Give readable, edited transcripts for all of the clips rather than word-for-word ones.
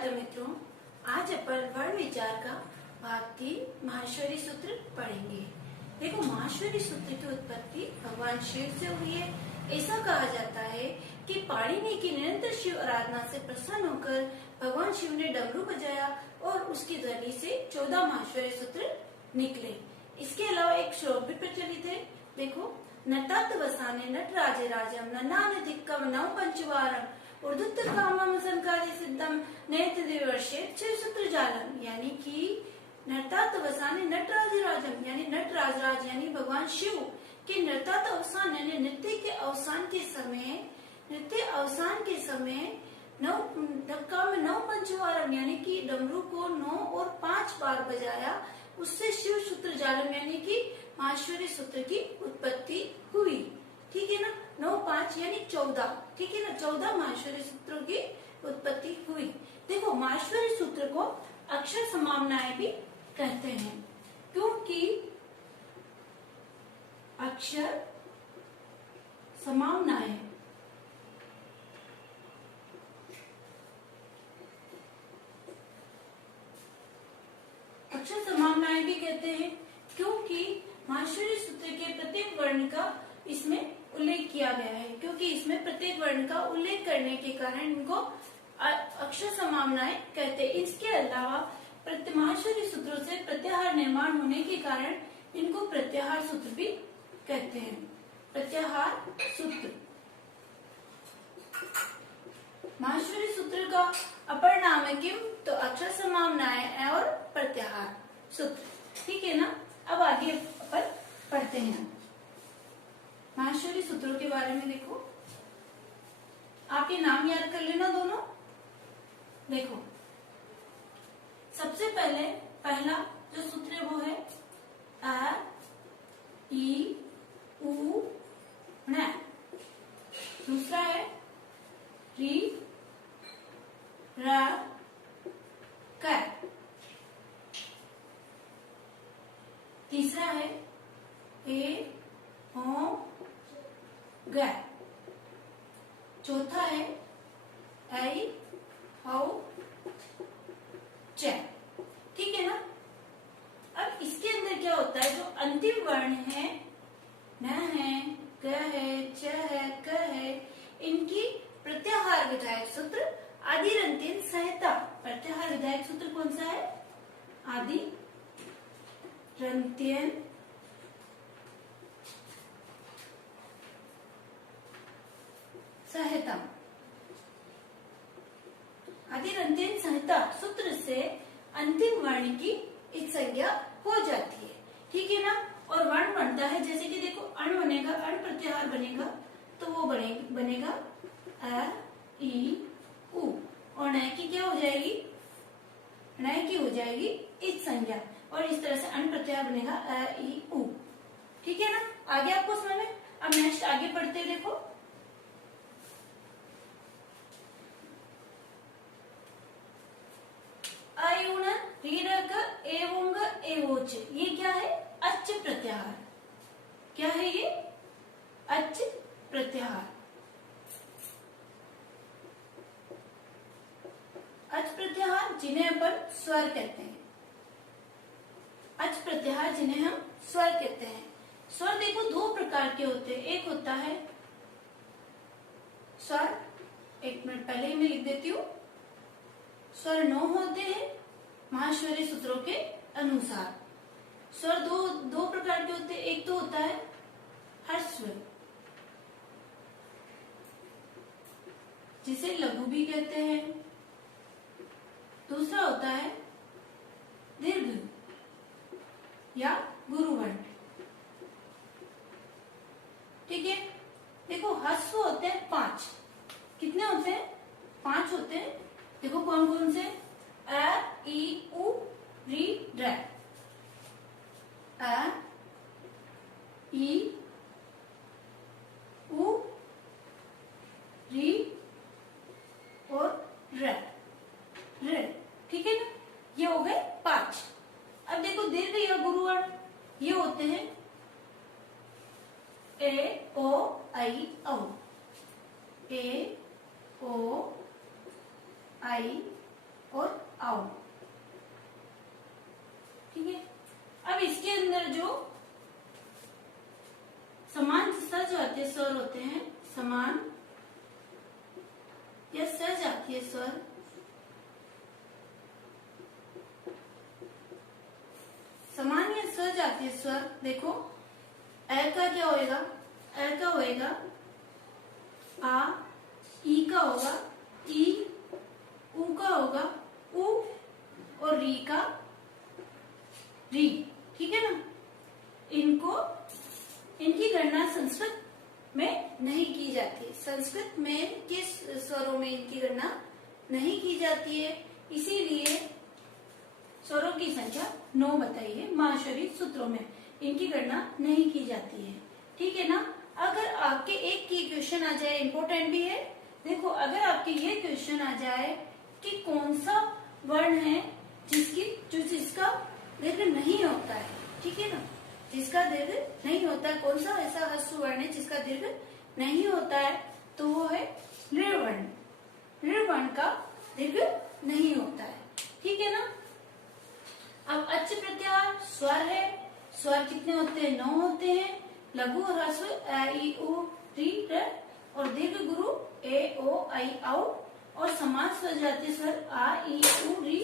सुप्रभात मित्रों। आज अपन वर्ण विचार का भाग 3 माहेश्वरी सूत्र पढ़ेंगे। देखो, माहेश्वरी सूत्र की उत्पत्ति भगवान शिव से हुई है। ऐसा कहा जाता है कि पाणिनि की निरंतर शिव आराधना से प्रसन्न होकर भगवान शिव ने डमरू बजाया और उसकी ध्वनि से 14 माहेश्वरी सूत्र निकले। इसके अलावा एक श्लोक भी प्रचलित है। देखो, नटात वसाने नटराजे राजम नन्नान दिक्कम नव पंचवारम उर्दुत्तर कामम संकादि सिद्धम नेत्र दिवर्षे शिव सूत्र जालम। यानी कि नटात वसाने नटराज राजम यानी नटराज राज यानी भगवान शिव के नटात अवसान यानी नृत्य के अवसान के समय धक्का में 9 पंचवारम यानी कि डमरू को 9 और 5 बार बजाया। उससे शिव सूत्र जालम यानी कि माहेश्वरी सूत्र की उत्पत्ति हुई। ठीक है ना, 9 5 यानी 14। ठीक है ना, 14 माहेश्वरी सूत्रों की उत्पत्ति हुई। देखो, माहेश्वरी सूत्र को अक्षर समामनाएं भी कहते हैं, क्योंकि अक्षर समामनाएं भी कहते हैं, क्योंकि माहेश्वरी सूत्र के प्रत्येक वर्ण का इसमें उल्लेख किया गया है। क्योंकि इसमें प्रत्येक वर्ण का उल्लेख करने के कारण इनको अक्षर समामनाएं कहते हैं। इसके अलावा माहेश्वरी सूत्रों से प्रत्याहार निर्माण होने के कारण इनको प्रत्याहार सूत्र भी कहते हैं। प्रत्याहार सूत्र माहेश्वरी सूत्र का अपर नाम है किम, तो अक्षर समामनाएं और प्रत्याहार सूत्र। ठीक है ना, अब आगे अपन पढ़ते हैं माहेश्वरी सूत्रों के बारे में। देखो, आप ये नाम याद कर लेना दोनों। देखो, सबसे पहला जो सूत्र है वो है अ ई उ न। दूसरा है री र क। तीसरा है ए ओ ग। चौथा है ऐ औ च। ठीक है ना। अब इसके अंदर क्या होता है, जो अंतिम वर्ण है न है, ग है, च है, क है, इनकी प्रत्याहार विधायक सूत्र आदिरंत्यन संहिता। प्रत्याहार विधायक सूत्र कौन सा है? आदि रंत्यन संहिता। आदिरंत्यन संहिता सूत्र से अंतिम वर्ण की एक संज्ञा हो जाती है। ठीक है ना। और वर्ण बनता है, जैसे कि देखो, अण बनेगा, अण प्रत्याहार बनेगा, तो वो बनेगा अ ई उ। और नय की क्या हो जाएगी? नय की हो जाएगी इस संज्ञा। और इस तरह से अण प्रत्याहार बनेगा अ ई उ। ठीक है ना, आगे आपको समझ में। अब नेक्स्ट आगे पढ़ते देखो। अयुण रीरक एवोंग एवोच, ये क्या है? अच प्रत्याहार। क्या है ये? अच प्रत्याहार। अच प्रत्याहार जिन्हें अपन स्वर कहते हैं। अच प्रत्याहार जिन्हें हम स्वर कहते हैं। स्वर देखो 2 प्रकार के होते हैं। एक होता है स्वर, 1 मिनट पहले ही मैं लिख देती हूँ। स्वर 9 होते हैं माहेश्वरी सूत्रों के अनुसार। स्वर दो प्रकार के होते हैं। एक तो होता है ह्रस्व, जिसे लघु भी कहते हैं। दूसरा होता है दीर्घ या गुरुवर्ण। ठीक है। देखो, ह्रस्व होते हैं 5। कितने होते हैं? 5 होते हैं। देखो कौन कौन से? अ ई उ री र। अ ई उ री और र। ठीक है ना, ये हो गए 5। अब देखो, दीर्घ या गुरुवर्ण ये होते हैं ए ओ आई औ। ए ओ आई और आओ। ठीक है, अब इसके अंदर जो समान सा जो आते हैं स्वर होते हैं, समान या स जाती है स्वर, समान या स जाती है स्वर। देखो ए का क्या होएगा, ए का होएगा आ, ई का होगा ई, ऊ का होगा ऊ, और री का री। ठीक है ना, इनको इनकी गणना संस्कृत में नहीं की जाती। संस्कृत में किस स्वरों में इनकी गणना नहीं की जाती है, इसीलिए स्वरों की संख्या 9 बताइए। महाश्वरी सूत्रों में इनकी गणना नहीं की जाती है। ठीक है ना। अगर आपके एक की क्वेश्चन आ जाए, इंपॉर्टेंट भी है, देखो अगर आपके ये क्वेश्चन आ जाए कि कौन सा वर्ण है जिसका दीर्घ नहीं होता है, ठीक है ना, जिसका दीर्घ नहीं होता है, कौन सा ऐसा ह्रस्व वर्ण है जिसका दीर्घ नहीं होता है, तो वो है ऋवर्ण। ऋवर्ण का दीर्घ नहीं होता है। ठीक है ना। अब अच् प्रत्याहार स्वर है, स्वर कितने होते हैं, 9 होते हैं। लघु और ह्रस्व अ ई उ री र, और दीर्घ गुरु ए ओ आई औ, और समान स्वरजातीय स्वर आ ई उ री,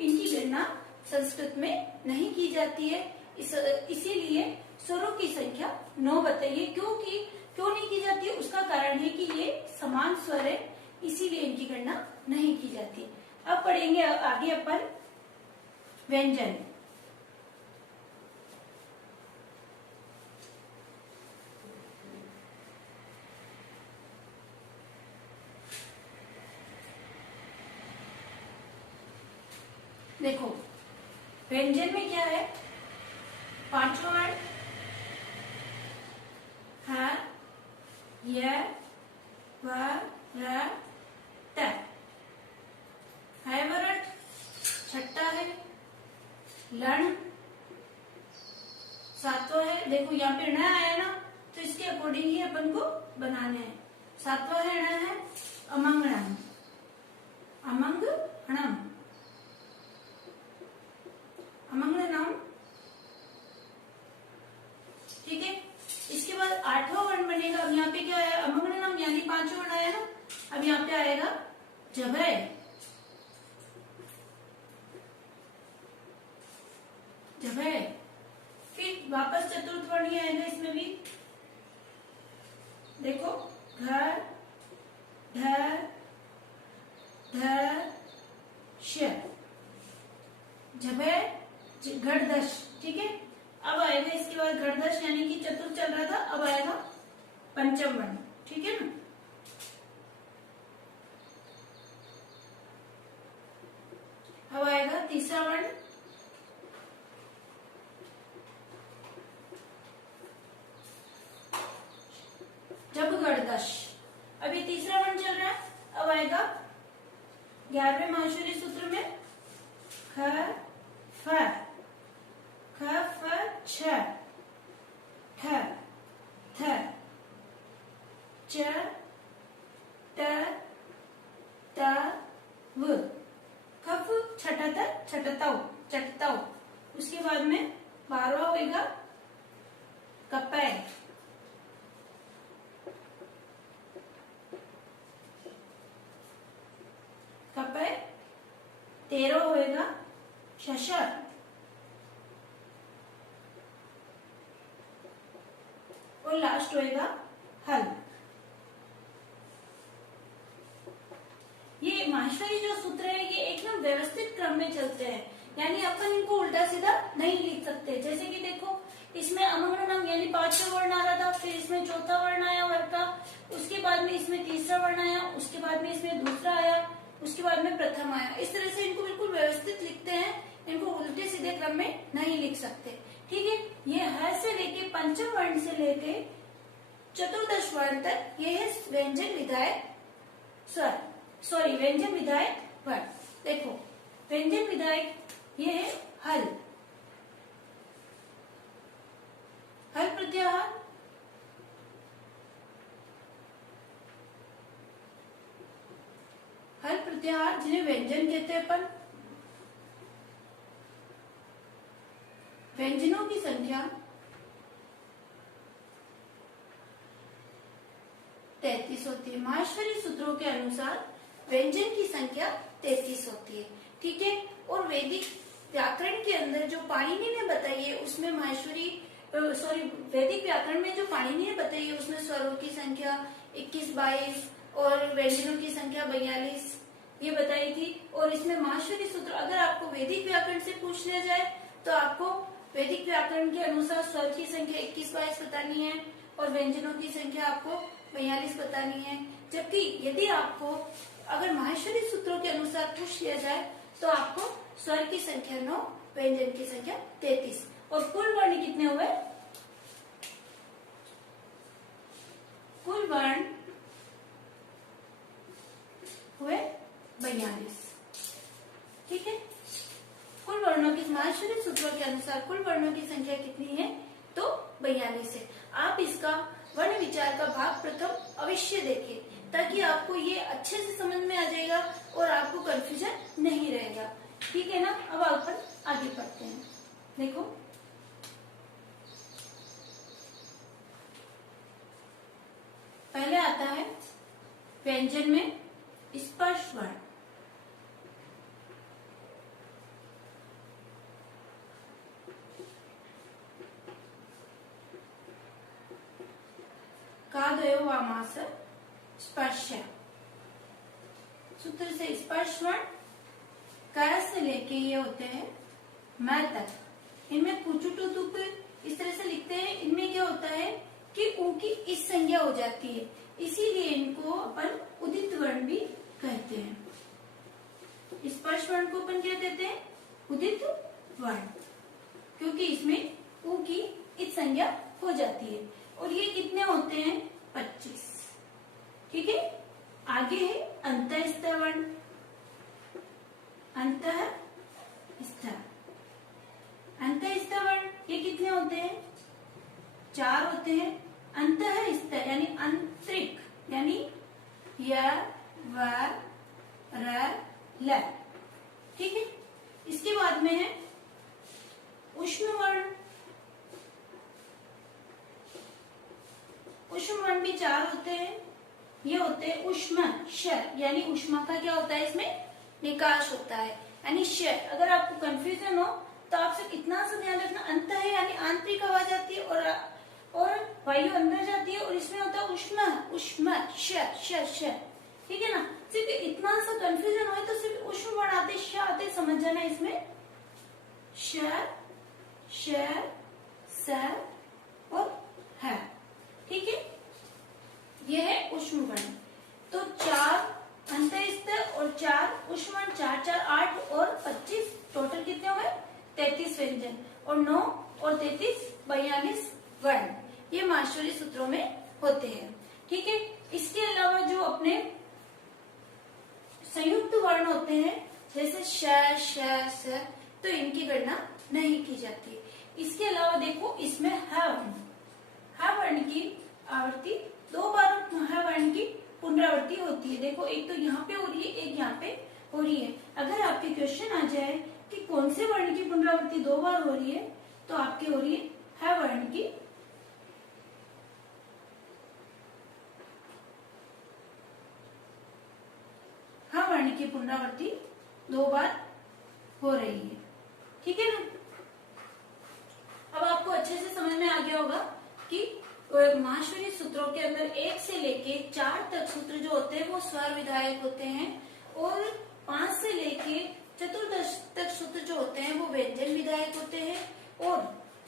इनकी गणना संस्कृत में नहीं की जाती है। इसीलिए स्वरों की संख्या 9 बताइए। क्यों नहीं की जाती है, उसका कारण है कि ये समान स्वर है, इसीलिए इनकी गणना नहीं की जाती। अब पढ़ेंगे आगे अपन व्यंजन। देखो व्यंजन में क्या है, 5 वर्ण ह, य, व, र, त है। वरट छठा है, लण 7वां है। देखो यहाँ पे ण आया ना, तो इसके अकॉर्डिंग ही अपन को बनाना है। 7वां है ण है अमंगणम, अमंगणम, अमंगणम। ठीक है। इसके बाद 8वां वर्ण बनेगा। अब यहाँ पे क्या है, अमंगणम यानी 5वां वर्ण आया ना, अब यहाँ पे आएगा जभय, जभय। फिर वापस चतुर्थ वर्ण ही आएगा इसमें भी। देखो घर, ढ, ध, श, जभय घड़दश। ठीक है। अब आएगा इसके बाद घड़दश, यानी कि चतुर्थ चल रहा था, अब आएगा पंचम वर्ण। ठीक है ना। अब आएगा तीसरा वर्ण, जब घड़दश। अभी तीसरा वर्ण चल रहा है। अब आएगा 11वें महाश्वरी सूत्र में ख, फ, ख, फ, छ, ठ, थ, च, ट, त, व। कफ छठा छठताऊ, चटताऊ। उसके बाद में 12वां होगा कपय, कपय। 13वां होगा शशर, और लास्ट होएगा हल। ये माहेश्वरी जो सूत्र है, ये एकदम व्यवस्थित क्रम में चलते हैं, यानी अपन इनको उल्टा सीधा नहीं लिख सकते। जैसे कि देखो इसमें अमंगणम यानी 5वां वर्ण आ रहा था, फिर इसमें चौथा वर्ण आया वर्ग का, उसके बाद में इसमें तीसरा वर्ण आया, उसके बाद में इसमें दूसरा आया, उसके बाद में प्रथम आया। इस तरह से इनको बिल्कुल व्यवस्थित लिखते हैं, इनको उल्टे सीधे क्रम में नहीं लिख सकते। ठीक है। ये ह से लेके पंचम वर्ण से लेके चतुर्दश वर्ण तक ये है व्यंजन विधायक स्वर, सॉरी व्यंजन विधायक वर्ण। देखो व्यंजन विधायक ये है हल, हल प्रत्याहार, हल प्रत्याहार, प्रत्याहार जिन्हें व्यंजन कहते हैं अपन। व्यंजनों की संख्या 33 होती है। माहेश्वरी सूत्रों के अनुसार व्यंजन की संख्या 33 होती है। ठीक है। और वैदिक व्याकरण के अंदर जो पाणिनि ने बताई है उसमें वैदिक व्याकरण में जो पाणिनि ने बताई है उसमें स्वरों की संख्या 21, 22 और व्यंजनों की संख्या 42 ये बताई थी। और इसमें माहेश्वरी सूत्र अगर आपको वैदिक व्याकरण से पूछ लिया जाए तो आपको वैदिक व्याकरण के अनुसार स्वर की संख्या 21, 22 बतानी है और व्यंजनों की संख्या आपको 42 बतानी है। जबकि यदि आपको अगर माहेश्वरी सूत्रों के अनुसार पूछ लिया जाए तो आपको स्वर की संख्या 9, व्यंजन की संख्या 33 और कुल वर्ण कितने हुए? कुल वर्ण हुए 42। ठीक है। कुल वर्णों की माहेश्वरी सूत्रों के अनुसार कुल वर्णों की संख्या कितनी है? तो 42 है। आप इसका वर्ण विचार का भाग प्रथम अवश्य देखें ताकि आपको ये अच्छे से समझ में आ जाएगा और आपको कंफ्यूजन नहीं रहेगा। ठीक है ना। अब अपन आगे पढ़ते हैं। देखो पहले आता है व्यंजन में स्पर्श वर्ण। कादयो वामास स्पर्श सूत्र से स्पर्श वर्ण क से लेके ये होते हैं म तक। इनमें कुचुटु तुक इस तरह से लिखते हैं। इनमें क्या होता है कि ऊ की इस संज्ञा हो जाती है, इसीलिए इनको अपन उदित वर्ण भी कहते हैं। स्पर्श वर्ण को अपन क्या कहते हैं? उदित वर्ण, क्योंकि इसमें ऊ की इस संज्ञा हो जाती है। और ये कितने होते हैं? 25। ठीक है। आगे है अंतःस्थ वर्ण। अंतःस्थ वर्ण ये कितने होते हैं? 4 होते हैं। अंतःस्थ यानी आंतरिक यानी य, व, र, ल। ठीक है। इसके बाद में है ऊष्म वर्ण। ऊष्म वर्ण भी 4 होते हैं। ये होते हैं ऊष्म श यानी ऊष्मा का क्या होता है? इसमें निकाश होता है यानी श। अगर आपको कंफ्यूजन हो तो आप सिर्फ इतना सा ध्यान रखना, अंत है यानी आंतरिक आवाज आती है और वायु अंदर जाती है और इसमें होता है ऊष्म ऊष्म श श श। ठीक है ना। सिर्फ इतना सा कंफ्यूजन हो तो सिर्फ ऊष्म वर्ण आते श आते समझ जाना। इसमें श श स और ह। ठीक है। यह है ऊष्म वर्ण। तो 4 अंतःस्थ और 4 ऊष्म वर्ण, 4 4 8 और 25 टोटल कितने हुए? 33 व्यंजन और 9 और 33 42 वर्ण ये माहेश्वरी सूत्रों में होते हैं। ठीक है। इसके अलावा जो अपने संयुक्त वर्ण होते हैं जैसे श श स तो इनकी गणना नहीं की जाती। इसके अलावा देखो इसमें ह वर्ण की आवृत्ति 2 बार ह वर्ण की पुनरावृत्ति होती है। देखो एक तो यहाँ पे हो रही है, एक यहाँ पे हो रही है। अगर आपके क्वेश्चन आ जाए कि कौन से वर्ण की पुनरावृत्ति 2 बार हो रही है तो आपके हो रही है ह वर्ण की पुनरावृत्ति 2 बार हो रही है। ठीक है ना। अब आपको अच्छे से समझ में आ गया होगा कि माहेश्वरी सूत्रों के अंदर 1 से लेके 4 तक सूत्र जो होते हैं वो स्वर विधायक होते हैं और 5 से लेके चतुर्दश तक सूत्र जो होते हैं वो व्यंजन विधायक होते हैं और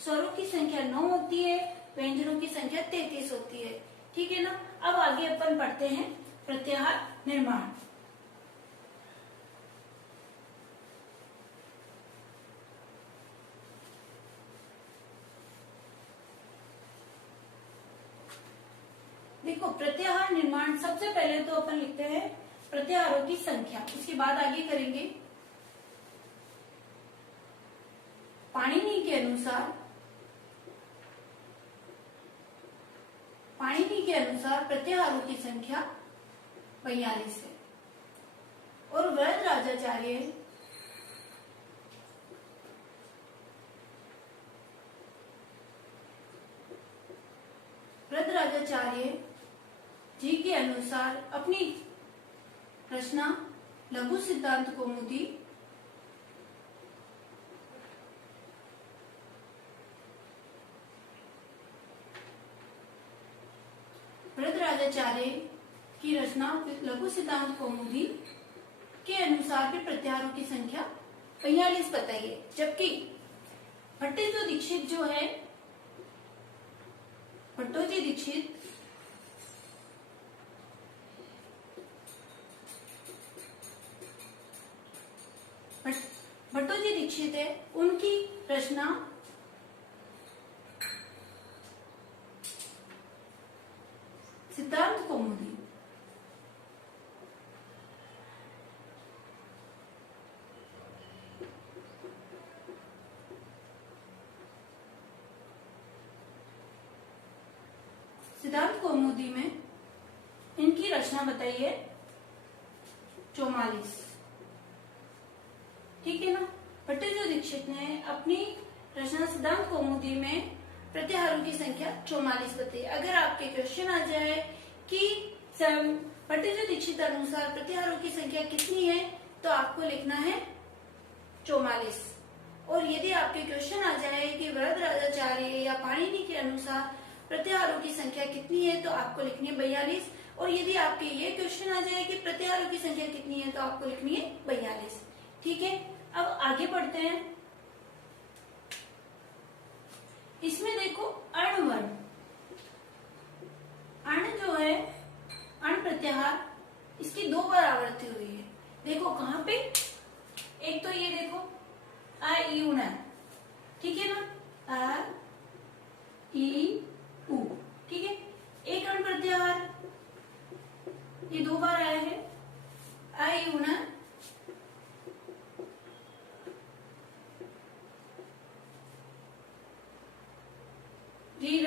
स्वरों की संख्या 9 होती है, व्यंजनों की संख्या 33 होती है। ठीक है ना। अब आगे अपन पढ़ते हैं प्रत्याहार निर्माण। देखो प्रत्याहार निर्माण सबसे पहले तो अपन लिखते हैं प्रत्याहारों की संख्या, उसके बाद आगे करेंगे पाणिनि के अनुसार प्रत्याहारों की संख्या 42 है और वरदराजाचार्य जी के अनुसार अपनी रचना लघु सिद्धांत कौमुदी वरदराजाचार्य की रचना लघु सिद्धांत कौमुदी के अनुसार भी प्रत्याहारों की संख्या 45 बताइए। जबकि भट्टोजी दीक्षित जो है, भट्टोजी दीक्षित है, उनकी रचना सिद्धांत कौमुदी में इनकी रचना बताइए 44। ठीक है ना। भट्टोजी दीक्षित ने अपनी रचना सिद्धांत कौमुदी में प्रत्याहारों की संख्या 44 बताई। अगर आपके क्वेश्चन आ जाए कि भट्टोजी दीक्षित अनुसार प्रत्याहारों की संख्या कितनी है, तो आपको लिखना है 44। और यदि आपके क्वेश्चन आ जाए कि वरदराजाचार्य या पाणिनि के अनुसार प्रत्याहारों की संख्या कितनी है, तो आपको लिखनी है 42। और यदि आपके ये क्वेश्चन आ जाए कि प्रत्याहारों की संख्या कितनी है, तो आपको लिखनी है 42। ठीक है। अब आगे बढ़ते हैं। इसमें देखो अणवर्ण, अण जो है, अण प्रत्याहार, इसकी 2 बार आवृत्ति हुई है। देखो कहां पे, एक तो ये देखो आ ई उ न, ठीक है ना, आ ई उ, ठीक है। एक अण प्रत्याहार ये 2 बार आया है, आ ई उ न, री र,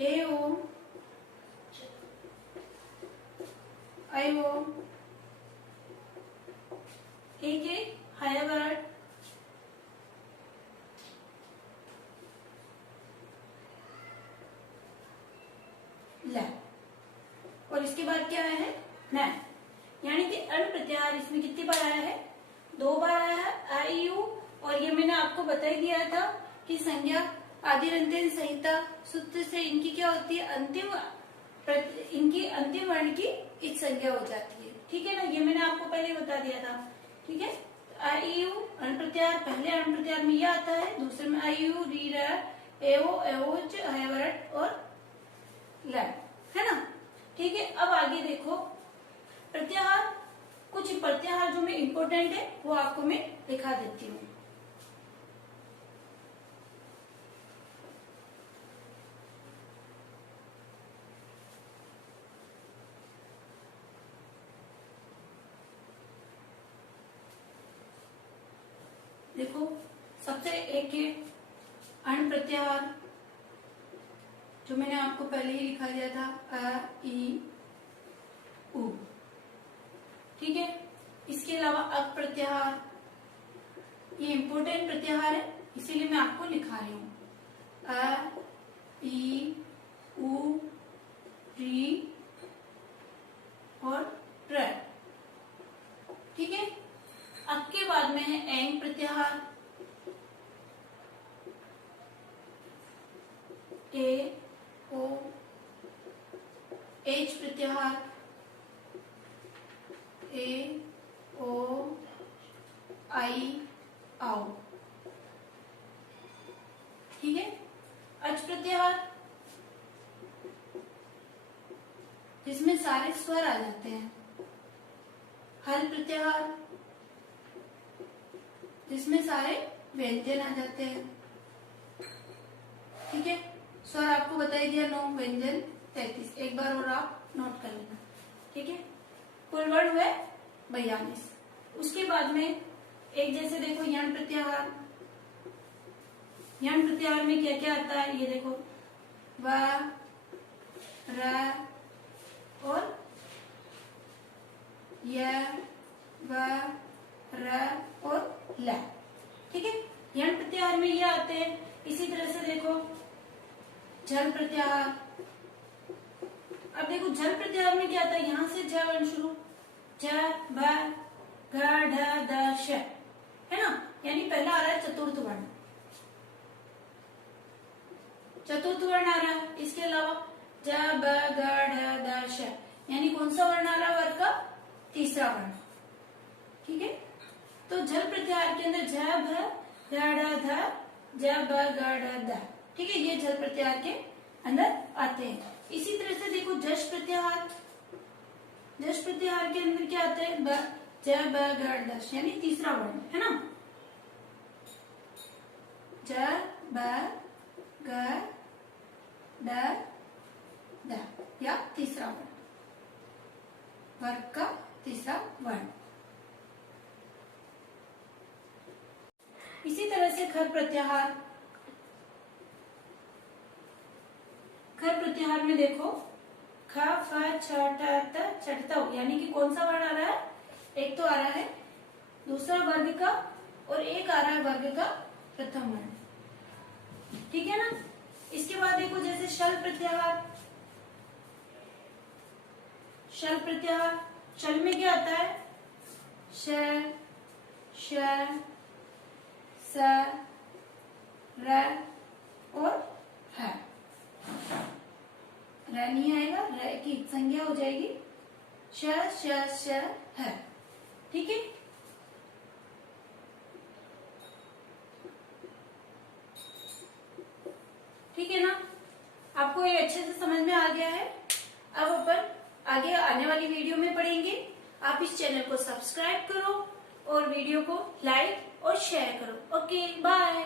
ए ओ, आई ओ, एक हायावरट, ल, और इसके बाद क्या है न। यानी कि अण प्रत्याहार इसमें कितनी बार आया है, 2 बार आया है, आई यू। और ये मैंने आपको बता ही दिया था कि संज्ञा आदिरंत्यन संहिता सूत्र से इनकी क्या होती है, इनकी अंतिम वर्ण की इच संज्ञा हो जाती है। ठीक है ना, ये मैंने आपको पहले बता दिया था। ठीक है। आई यू अण प्रत्याहार, पहले अण प्रत्याहार में यह आता है, दूसरे में आई यू, री र, एओ, एओच, हायावरट और ल, है ना। ठीक है। अब आगे देखो प्रत्याहार, कुछ प्रत्याहार जो मैं इंपॉर्टेंट है वो आपको मैं दिखा देती हूँ। देखो सबसे एक है अण प्रत्याहार, जो मैंने आपको पहले ही लिखा दिया था, अ ई उ। ठीक है। इसके अलावा अक प्रत्याहार, ये इंपोर्टेंट प्रत्याहार है, इसीलिए मैं आपको लिखा रही हूँ, अ ई उ, री और र। ठीक है। अक के बाद में है एंग प्रत्याहार, ए ओ, एच प्रत्याहार, ए ओ आई आओ। ठीक है। अच प्रत्याहार, जिसमें सारे स्वर आ जाते हैं। हल प्रत्याहार, जिसमें सारे व्यंजन आ जाते हैं। ठीक है। स्वर आपको बता दिया 9, व्यंजन 33। एक बार और आप नोट कर लेना। ठीक है। कुल वर्ण हुए 42। उसके बाद में एक जैसे देखो यण प्रत्याहार, यण प्रत्याहार में क्या क्या आता है, ये देखो व, र और य, व, र और ल। ठीक है, यण प्रत्याहार में ये आते हैं। इसी तरह से देखो झल प्रत्याहार। अब देखो झल प्रत्याहार में क्या आता है, यहां से झ वर्ण शुरू, झ, भ, घ, ढ, ध, श, है ना, यानी पहला आ रहा है चतुर्थ वर्ण, चतुर्थ वर्ण आ रहा है। इसके अलावा ज, ब, घ, ढ, ध, श, यानी कौन सा वर्ण आ रहा है, वर्ग का तीसरा वर्ण। ठीक है, तो झल प्रत्याहार के अंदर झ, भ, घ, ढ, ध, ज, ब, घ, ढ, ध। ठीक है, ये झल प्रत्याहार के अंदर आते हैं। इसी तरह से देखो जश प्रत्याहार, जश प्रत्याहार के अंदर क्या आते हैं, ब, ज, ब, घ, ढ, श, यानी तीसरा वर्ण, है ना, ज, ब, घ, ढ, ध, या तीसरा वर्ण, वर्ग का तीसरा वर्ण। इसी तरह से खर प्रत्याहार, खर प्रत्याहार में देखो ख, फ, छ, ठ, त, छठ, त, यानी कि कौन सा वर्ण आ रहा है, एक तो आ रहा है दूसरा वर्ग का और एक आ रहा है वर्ग का प्रथम वर्ण। ठीक है ना, इसके बाद देखो जैसे शल प्रत्याहार, शल प्रत्याहार, शल में क्या आता है, श, श, स, र और ह। र नहीं आएगा, र की संज्ञा हो जाएगी श, श, श, ह। ठीक है, ठीक है ना, आपको ये अच्छे से समझ में आ गया है। अब अपन आगे आने वाली वीडियो में पढ़ेंगे। आप इस चैनल को सब्सक्राइब करो और वीडियो को लाइक और शेयर करो। Okay, bye.